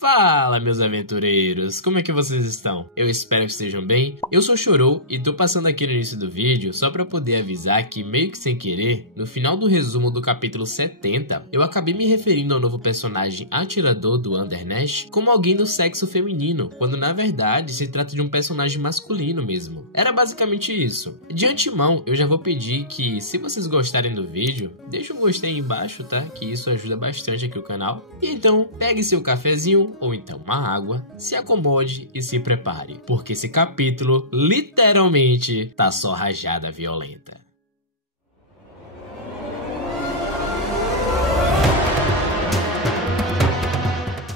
Fala, meus aventureiros! Como é que vocês estão? Eu espero que estejam bem. Eu sou Chorou e tô passando aqui no início do vídeo só pra poder avisar que, meio que sem querer, no final do resumo do capítulo 70, eu acabei me referindo ao novo personagem atirador do Undernash como alguém do sexo feminino, quando na verdade se trata de um personagem masculino mesmo. Era basicamente isso. De antemão, eu já vou pedir que, se vocês gostarem do vídeo, deixa um gostei aí embaixo, tá? Que isso ajuda bastante aqui o canal. E então, pegue seu cafezinho ou então uma água, se acomode e se prepare, porque esse capítulo literalmente tá só rajada violenta.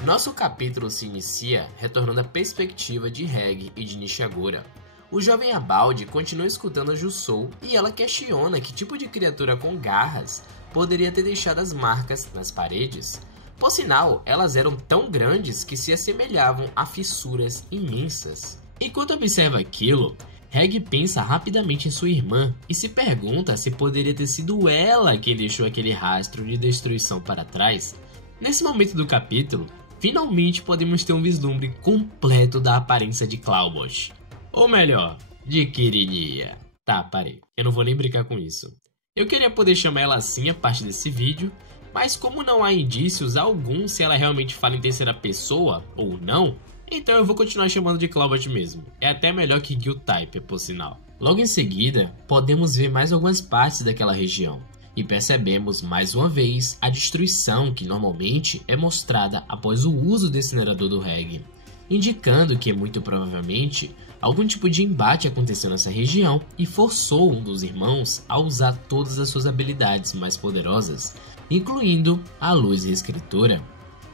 Nosso capítulo se inicia retornando à perspectiva de Reg e de Nishagora. O jovem Abaldi continua escutando a Jusou e ela questiona que tipo de criatura com garras poderia ter deixado as marcas nas paredes. Por sinal, elas eram tão grandes que se assemelhavam a fissuras imensas. Enquanto observa aquilo, Reg pensa rapidamente em sua irmã e se pergunta se poderia ter sido ela quem deixou aquele rastro de destruição para trás. Nesse momento do capítulo, finalmente podemos ter um vislumbre completo da aparência de Cloudbosh. Ou melhor, de Quirinia. Tá, parei. Eu não vou nem brincar com isso. Eu queria poder chamar ela assim a partir desse vídeo, mas como não há indícios algum se ela realmente fala em terceira pessoa ou não, então eu vou continuar chamando de Cloudbosh mesmo. É até melhor que Guiltype, por sinal. Logo em seguida, podemos ver mais algumas partes daquela região, e percebemos mais uma vez a destruição que normalmente é mostrada após o uso do incinerador do Reg, indicando que muito provavelmente algum tipo de embate aconteceu nessa região e forçou um dos irmãos a usar todas as suas habilidades mais poderosas, incluindo a luz reescritora.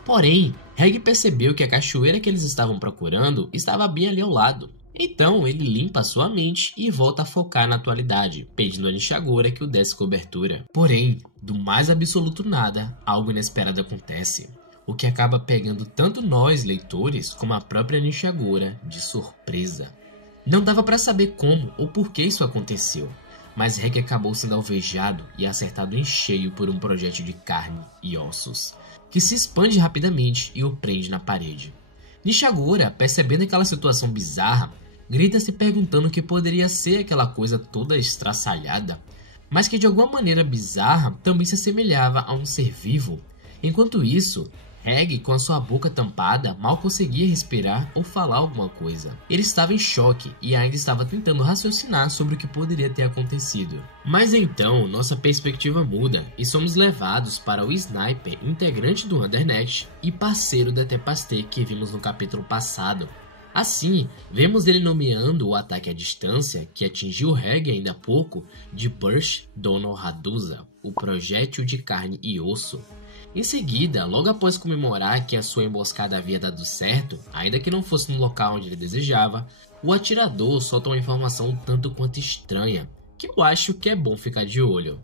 Porém, Reg percebeu que a cachoeira que eles estavam procurando estava bem ali ao lado. Então ele limpa sua mente e volta a focar na atualidade, pedindo a Nishagora que o desse cobertura. Porém, do mais absoluto nada, algo inesperado acontece, o que acaba pegando tanto nós, leitores, como a própria Nishagora de surpresa. Não dava para saber como ou por que isso aconteceu, mas Reg acabou sendo alvejado e acertado em cheio por um projétil de carne e ossos, que se expande rapidamente e o prende na parede. Nishagora, percebendo aquela situação bizarra, grita se perguntando o que poderia ser aquela coisa toda estraçalhada, mas que de alguma maneira bizarra também se assemelhava a um ser vivo. Enquanto isso, Reg, com a sua boca tampada, mal conseguia respirar ou falar alguma coisa. Ele estava em choque e ainda estava tentando raciocinar sobre o que poderia ter acontecido. Mas então, nossa perspectiva muda e somos levados para o Sniper, integrante do Undernash e parceiro da Tepastê que vimos no capítulo passado. Assim, vemos ele nomeando o ataque à distância, que atingiu Reg ainda há pouco, de Burst Donal Radusa, o projétil de carne e osso. Em seguida, logo após comemorar que a sua emboscada havia dado certo, ainda que não fosse no local onde ele desejava, o atirador solta uma informação um tanto quanto estranha, que eu acho que é bom ficar de olho.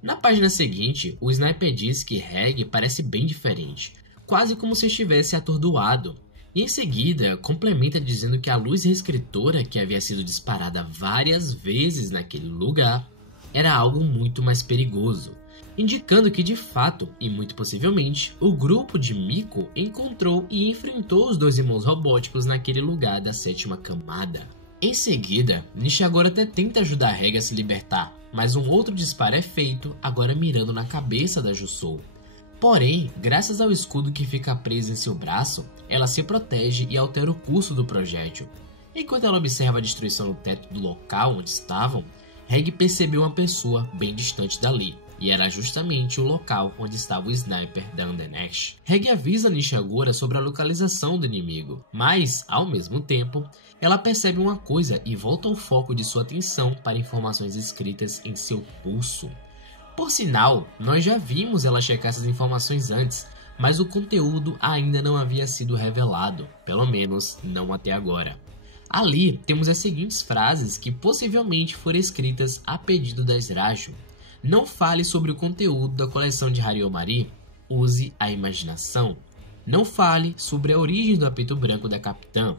Na página seguinte, o Sniper diz que Reg parece bem diferente, quase como se estivesse atordoado, e em seguida complementa dizendo que a luz reescritora que havia sido disparada várias vezes naquele lugar era algo muito mais perigoso, indicando que de fato, e muito possivelmente, o grupo de Miko encontrou e enfrentou os dois irmãos robóticos naquele lugar da sétima camada. Em seguida, Nishagora até tenta ajudar Reg a se libertar, mas um outro disparo é feito, agora mirando na cabeça da Jusou. Porém, graças ao escudo que fica preso em seu braço, ela se protege e altera o curso do projétil. Enquanto ela observa a destruição no teto do local onde estavam, Reg percebeu uma pessoa bem distante dali, e era justamente o local onde estava o Sniper da Undernash. Reg avisa Nishagora sobre a localização do inimigo, mas, ao mesmo tempo, ela percebe uma coisa e volta o foco de sua atenção para informações escritas em seu pulso. Por sinal, nós já vimos ela checar essas informações antes, mas o conteúdo ainda não havia sido revelado, pelo menos não até agora. Ali temos as seguintes frases que possivelmente foram escritas a pedido da Sraju. Não fale sobre o conteúdo da coleção de Hariomari, use a imaginação. Não fale sobre a origem do apito branco da Capitã.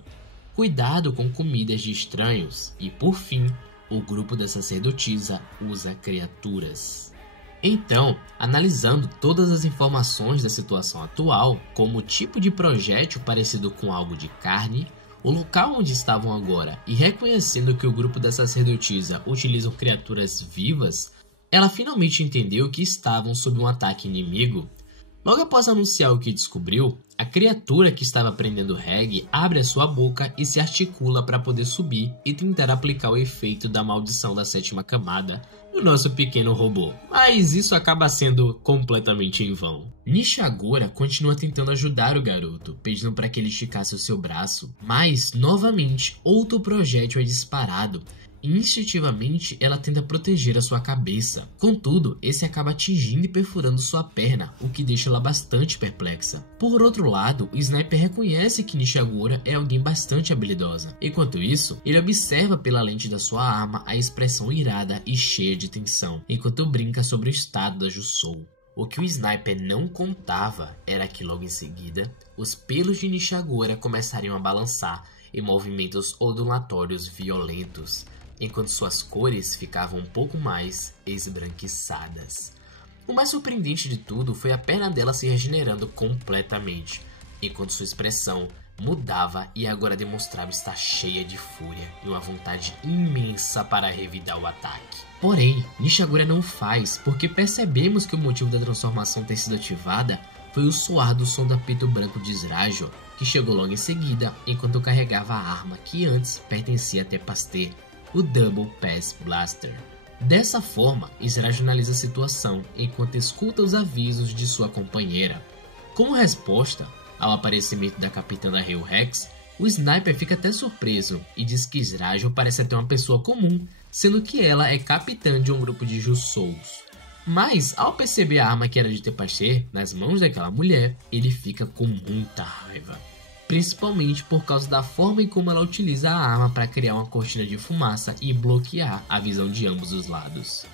Cuidado com comidas de estranhos. E por fim, o grupo da sacerdotisa usa criaturas. Então, analisando todas as informações da situação atual, como o tipo de projétil parecido com algo de carne, o local onde estavam agora e reconhecendo que o grupo da sacerdotisa utilizam criaturas vivas, ela finalmente entendeu que estavam sob um ataque inimigo. Logo após anunciar o que descobriu, a criatura que estava prendendo Reg abre a sua boca e se articula para poder subir e tentar aplicar o efeito da maldição da 7ª camada no nosso pequeno robô. Mas isso acaba sendo completamente em vão. Nishagora continua tentando ajudar o garoto, pedindo para que ele esticasse o seu braço, mas, novamente, outro projétil é disparado. Instintivamente, ela tenta proteger a sua cabeça. Contudo, esse acaba atingindo e perfurando sua perna, o que deixa ela bastante perplexa. Por outro lado, o Sniper reconhece que Nishagora é alguém bastante habilidosa. Enquanto isso, ele observa pela lente da sua arma a expressão irada e cheia de tensão, enquanto brinca sobre o estado da Jusou. O que o Sniper não contava era que logo em seguida, os pelos de Nishagora começariam a balançar em movimentos ondulatórios violentos, enquanto suas cores ficavam um pouco mais esbranquiçadas. O mais surpreendente de tudo foi a perna dela se regenerando completamente, enquanto sua expressão mudava e agora demonstrava estar cheia de fúria e uma vontade imensa para revidar o ataque. Porém, Nishagora não faz, porque percebemos que o motivo da transformação ter sido ativada foi o soar do som do apito branco de Srajo, que chegou logo em seguida enquanto carregava a arma que antes pertencia a Tepaster, o Double Pass Blaster. Dessa forma, Srajo analisa a situação enquanto escuta os avisos de sua companheira. Como resposta ao aparecimento da capitã da Hail Rex, o Sniper fica até surpreso e diz que Srajo parece até uma pessoa comum, sendo que ela é capitã de um grupo de Jusous. Mas, ao perceber a arma que era de Tepaster nas mãos daquela mulher, ele fica com muita raiva. Principalmente por causa da forma em como ela utiliza a arma para criar uma cortina de fumaça e bloquear a visão de ambos os lados.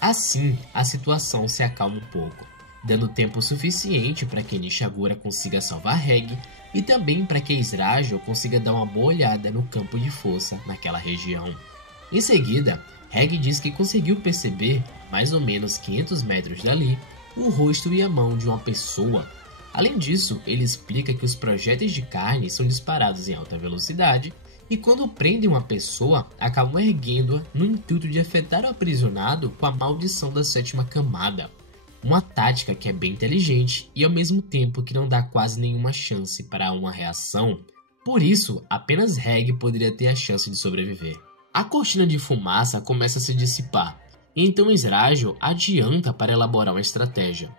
Assim, a situação se acalma um pouco, dando tempo suficiente para que Nishagora consiga salvar Reg e também para que Srajo consiga dar uma boa olhada no campo de força naquela região. Em seguida, Reg diz que conseguiu perceber, mais ou menos 500 metros dali, o rosto e a mão de uma pessoa. Além disso, ele explica que os projéteis de carne são disparados em alta velocidade e quando prendem uma pessoa, acabam erguendo-a no intuito de afetar o aprisionado com a maldição da 7ª camada. Uma tática que é bem inteligente e ao mesmo tempo que não dá quase nenhuma chance para uma reação. Por isso, apenas Reg poderia ter a chance de sobreviver. A cortina de fumaça começa a se dissipar, e então Srajo adianta para elaborar uma estratégia.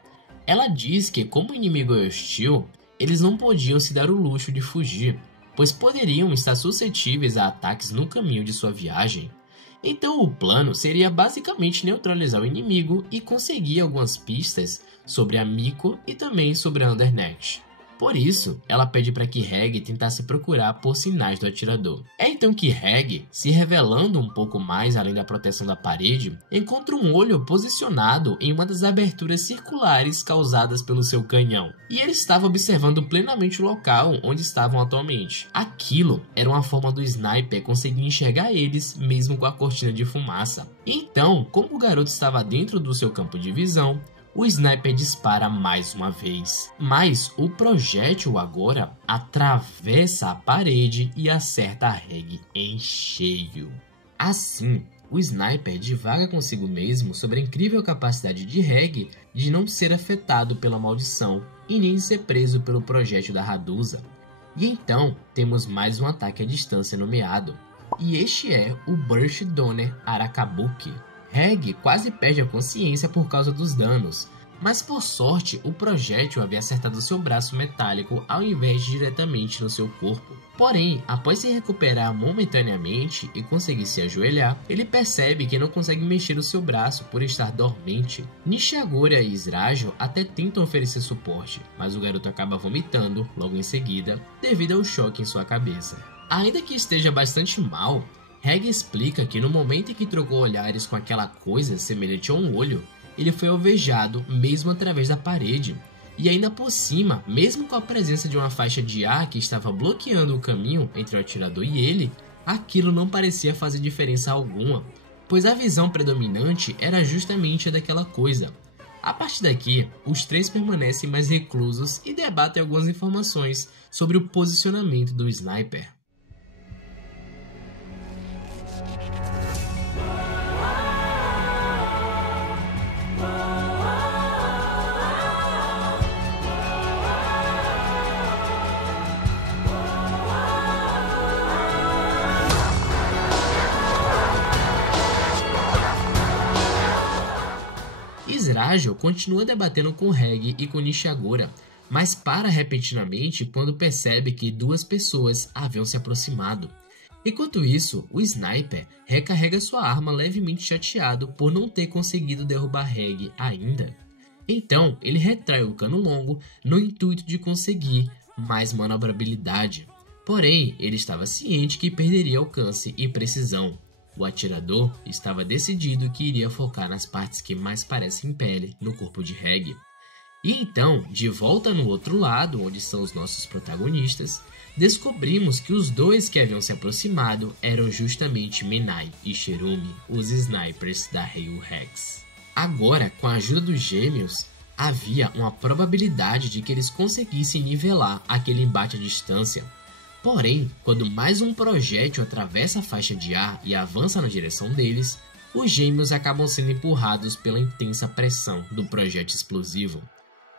Ela diz que, como o inimigo é hostil, eles não podiam se dar o luxo de fugir, pois poderiam estar suscetíveis a ataques no caminho de sua viagem. Então o plano seria basicamente neutralizar o inimigo e conseguir algumas pistas sobre a Miko e também sobre a Undernext. Por isso, ela pede para que Reg tentasse procurar por sinais do atirador. É então que Reg, se revelando um pouco mais além da proteção da parede, encontra um olho posicionado em uma das aberturas circulares causadas pelo seu canhão. E ele estava observando plenamente o local onde estavam atualmente. Aquilo era uma forma do Sniper conseguir enxergar eles mesmo com a cortina de fumaça. Então, como o garoto estava dentro do seu campo de visão, o Sniper dispara mais uma vez, mas o projétil agora atravessa a parede e acerta a Reg em cheio. Assim, o Sniper divaga consigo mesmo sobre a incrível capacidade de Reg de não ser afetado pela maldição e nem ser preso pelo projétil da Radusa. E então, temos mais um ataque à distância nomeado, e este é o Burst Donner Arakabuki. Reg quase perde a consciência por causa dos danos, mas por sorte o projétil havia acertado seu braço metálico ao invés de diretamente no seu corpo. Porém, após se recuperar momentaneamente e conseguir se ajoelhar, ele percebe que não consegue mexer o seu braço por estar dormente. Nishagora e Srajo até tentam oferecer suporte, mas o garoto acaba vomitando logo em seguida devido ao choque em sua cabeça. Ainda que esteja bastante mal, Reg explica que no momento em que trocou olhares com aquela coisa semelhante a um olho, ele foi alvejado mesmo através da parede. E ainda por cima, mesmo com a presença de uma faixa de ar que estava bloqueando o caminho entre o atirador e ele, aquilo não parecia fazer diferença alguma, pois a visão predominante era justamente a daquela coisa. A partir daqui, os três permanecem mais reclusos e debatem algumas informações sobre o posicionamento do Sniper. Izrajo continua debatendo com Reg e com Nishagora, mas para repentinamente quando percebe que duas pessoas haviam se aproximado. Enquanto isso, o Sniper recarrega sua arma levemente chateado por não ter conseguido derrubar Reg ainda. Então, ele retrai o cano longo no intuito de conseguir mais manobrabilidade. Porém, ele estava ciente que perderia alcance e precisão. O atirador estava decidido que iria focar nas partes que mais parecem pele no corpo de Reg. E então, de volta no outro lado, onde são os nossos protagonistas, descobrimos que os dois que haviam se aproximado eram justamente Menai e Cherumi, os snipers da Hail Rex. Agora, com a ajuda dos gêmeos, havia uma probabilidade de que eles conseguissem nivelar aquele embate à distância. Porém, quando mais um projétil atravessa a faixa de ar e avança na direção deles, os gêmeos acabam sendo empurrados pela intensa pressão do projétil explosivo.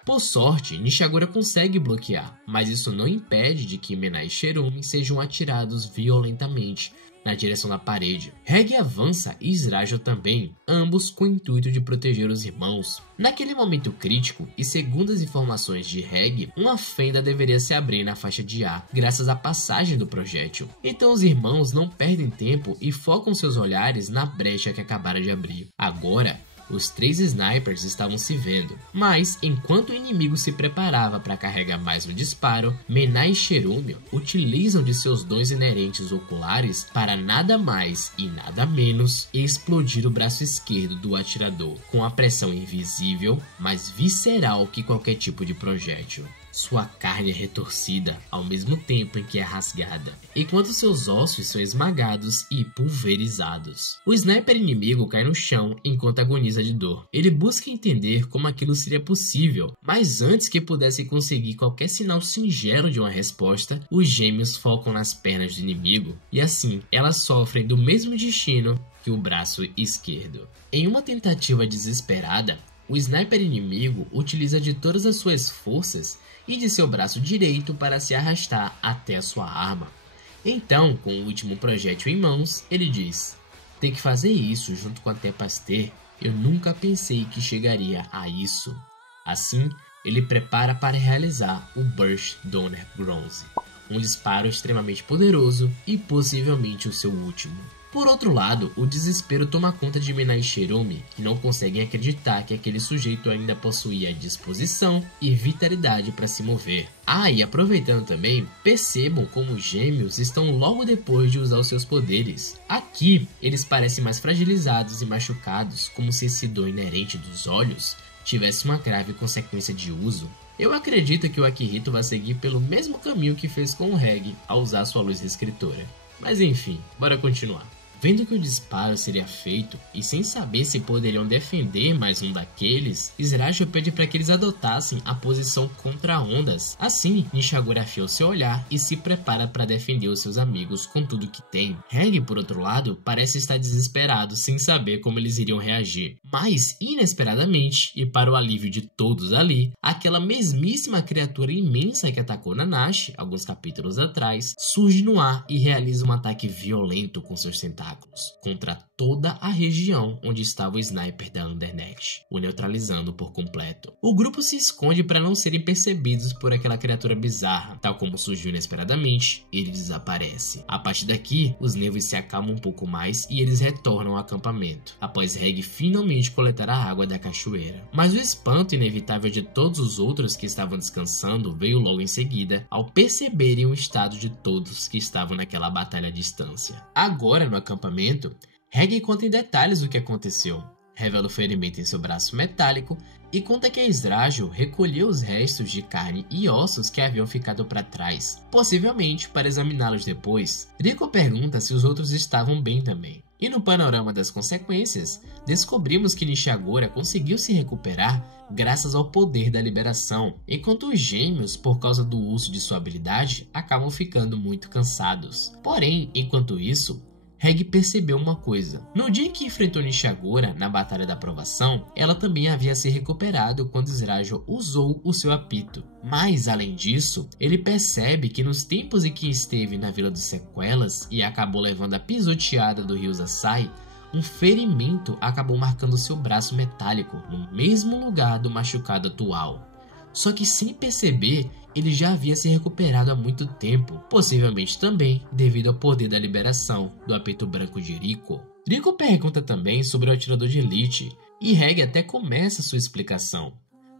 Por sorte, Nishagora consegue bloquear, mas isso não impede de que Menai e Cherumi sejam atirados violentamente na direção da parede. Reg avança e Izrajo também, ambos com o intuito de proteger os irmãos. Naquele momento crítico, e segundo as informações de Reg, uma fenda deveria se abrir na faixa de ar graças à passagem do projétil. Então os irmãos não perdem tempo e focam seus olhares na brecha que acabaram de abrir. Agora, os três snipers estavam se vendo, mas enquanto o inimigo se preparava para carregar mais um disparo, Menai e Cherumi utilizam de seus dons inerentes oculares para nada mais e nada menos explodir o braço esquerdo do atirador, com a pressão invisível, mais visceral que qualquer tipo de projétil. Sua carne é retorcida ao mesmo tempo em que é rasgada, enquanto seus ossos são esmagados e pulverizados. O sniper inimigo cai no chão enquanto agoniza de dor. Ele busca entender como aquilo seria possível, mas antes que pudesse conseguir qualquer sinal singelo de uma resposta, os gêmeos focam nas pernas do inimigo, e assim elas sofrem do mesmo destino que o braço esquerdo. Em uma tentativa desesperada, o sniper inimigo utiliza de todas as suas forças e de seu braço direito para se arrastar até a sua arma. Então, com o último projétil em mãos, ele diz: "Ter que fazer isso junto com a Tepaster, eu nunca pensei que chegaria a isso." Assim, ele prepara para realizar o Burst Donner Bronze, um disparo extremamente poderoso e possivelmente o seu último. Por outro lado, o desespero toma conta de Menai e Cherumi, que não conseguem acreditar que aquele sujeito ainda possuía disposição e vitalidade para se mover. E aproveitando também, percebam como os gêmeos estão logo depois de usar os seus poderes. Aqui, eles parecem mais fragilizados e machucados, como se esse dom inerente dos olhos tivesse uma grave consequência de uso. Eu acredito que o Akihito vai seguir pelo mesmo caminho que fez com o Reg ao usar sua luz reescritora. Mas enfim, bora continuar. Vendo que o disparo seria feito e sem saber se poderiam defender mais um daqueles, Izrajo pede para que eles adotassem a posição contra ondas. Assim, Nishagora afia o seu olhar e se prepara para defender os seus amigos com tudo que tem. Reg, por outro lado, parece estar desesperado sem saber como eles iriam reagir. Mas, inesperadamente, e para o alívio de todos ali, aquela mesmíssima criatura imensa que atacou Nanashi alguns capítulos atrás, surge no ar e realiza um ataque violento com seus tentáculos contra toda a região onde estava o sniper da Undernet, o neutralizando por completo. O grupo se esconde para não serem percebidos por aquela criatura bizarra. Tal como surgiu inesperadamente, ele desaparece. A partir daqui, os nervos se acalmam um pouco mais e eles retornam ao acampamento, após Reg finalmente coletar a água da cachoeira. Mas o espanto inevitável de todos os outros que estavam descansando veio logo em seguida, ao perceberem o estado de todos que estavam naquela batalha à distância. Agora, no acampamento, Reg conta em detalhes o que aconteceu, revela o ferimento em seu braço metálico e conta que Ezreal recolheu os restos de carne e ossos que haviam ficado para trás, possivelmente para examiná-los depois. Rico pergunta se os outros estavam bem também. E no panorama das consequências, descobrimos que Nishagora conseguiu se recuperar graças ao poder da liberação, enquanto os gêmeos, por causa do uso de sua habilidade, acabam ficando muito cansados. Porém, enquanto isso, Reg percebeu uma coisa. No dia em que enfrentou Nishagora na Batalha da Provação, ela também havia se recuperado quando Ezreal usou o seu apito. Mas, além disso, ele percebe que nos tempos em que esteve na Vila dos Sequelas e acabou levando a pisoteada do Rio Zasai, um ferimento acabou marcando seu braço metálico no mesmo lugar do machucado atual. Só que sem perceber, ele já havia se recuperado há muito tempo, possivelmente também devido ao poder da liberação do apito branco de Rico. Rico pergunta também sobre o atirador de elite, e Reg até começa sua explicação.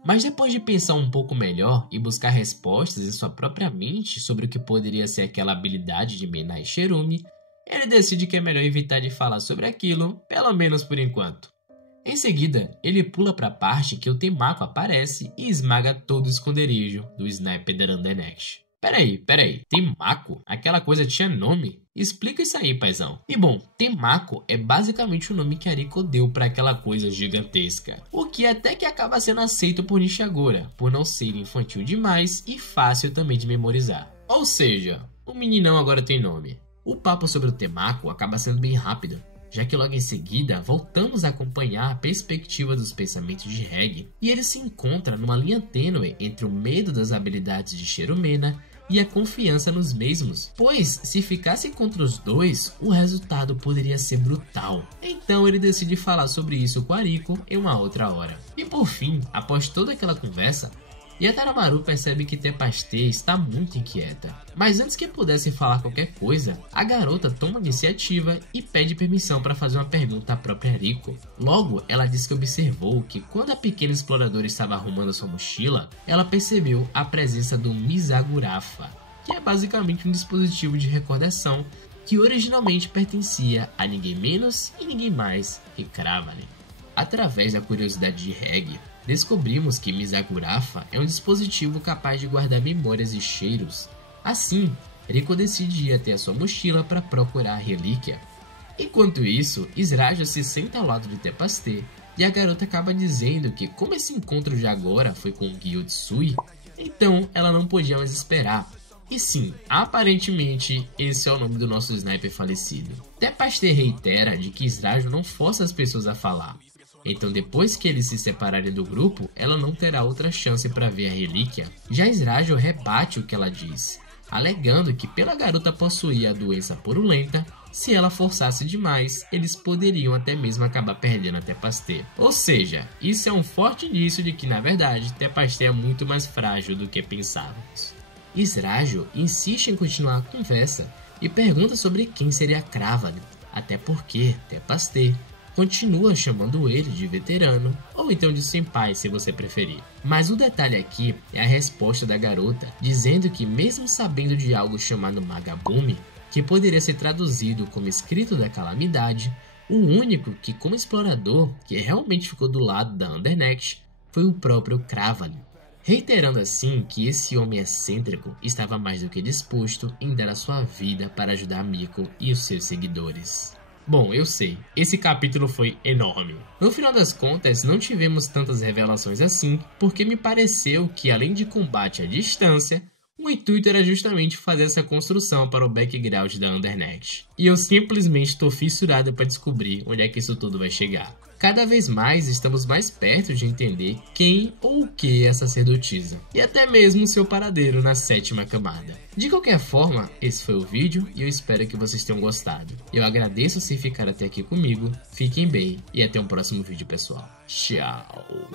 Mas depois de pensar um pouco melhor e buscar respostas em sua própria mente sobre o que poderia ser aquela habilidade de Menai Cherumi, ele decide que é melhor evitar de falar sobre aquilo, pelo menos por enquanto. Em seguida, ele pula para a parte que o Temako aparece e esmaga todo o esconderijo do sniper da Undernext. Peraí, Temako? Aquela coisa tinha nome? Explica isso aí, paizão. E bom, Temako é basicamente o nome que Rico deu para aquela coisa gigantesca, o que até que acaba sendo aceito por Nishagora, por não ser infantil demais e fácil também de memorizar. Ou seja, o meninão agora tem nome. O papo sobre o Temako acaba sendo bem rápido, já que logo em seguida voltamos a acompanhar a perspectiva dos pensamentos de Reg, e ele se encontra numa linha tênue entre o medo das habilidades de Cherumena e a confiança nos mesmos, pois se ficasse contra os dois, o resultado poderia ser brutal. Então ele decide falar sobre isso com Rico em uma outra hora. E por fim, após toda aquela conversa, Yataramaru percebe que Tepastê está muito inquieta. Mas antes que pudesse falar qualquer coisa, a garota toma a iniciativa e pede permissão para fazer uma pergunta à própria Rico. Logo, ela diz que observou que quando a pequena exploradora estava arrumando sua mochila, ela percebeu a presença do Misagurafa, que é basicamente um dispositivo de recordação que originalmente pertencia a ninguém menos e ninguém mais que Cravalen. Através da curiosidade de Reg, descobrimos que Misagurafa é um dispositivo capaz de guardar memórias e cheiros. Assim, Rico decide ir até a sua mochila para procurar a relíquia. Enquanto isso, Ezreal se senta ao lado de Tepastê e a garota acaba dizendo que como esse encontro de agora foi com Gyutsui, então ela não podia mais esperar. E sim, aparentemente esse é o nome do nosso sniper falecido. Tepastê reitera de que Ezreal não força as pessoas a falar. Então depois que eles se separarem do grupo, ela não terá outra chance para ver a relíquia. Já Ezreal rebate o que ela diz, alegando que pela garota possuir a doença purulenta, se ela forçasse demais, eles poderiam até mesmo acabar perdendo a Tepastê. Ou seja, isso é um forte indício de que na verdade Tepastê é muito mais frágil do que pensávamos. Ezreal insiste em continuar a conversa e pergunta sobre quem seria Cravalen, até porque Tepastê continua chamando ele de veterano, ou então de senpai se você preferir. Mas o detalhe aqui é a resposta da garota, dizendo que mesmo sabendo de algo chamado Magabumi, que poderia ser traduzido como escrito da calamidade, o único que como explorador que realmente ficou do lado da Undernext foi o próprio Cravalen, reiterando assim que esse homem excêntrico estava mais do que disposto em dar a sua vida para ajudar Miko e os seus seguidores. Bom, eu sei, esse capítulo foi enorme. No final das contas, não tivemos tantas revelações assim, porque me pareceu que além de combate à distância, o intuito era justamente fazer essa construção para o background da Undernext. E eu simplesmente estou fissurado para descobrir onde é que isso tudo vai chegar. Cada vez mais estamos mais perto de entender quem ou o que é a sacerdotisa, e até mesmo seu paradeiro na 7ª camada. De qualquer forma, esse foi o vídeo e eu espero que vocês tenham gostado. Eu agradeço se ficaram até aqui comigo, fiquem bem e até um próximo vídeo, pessoal. Tchau!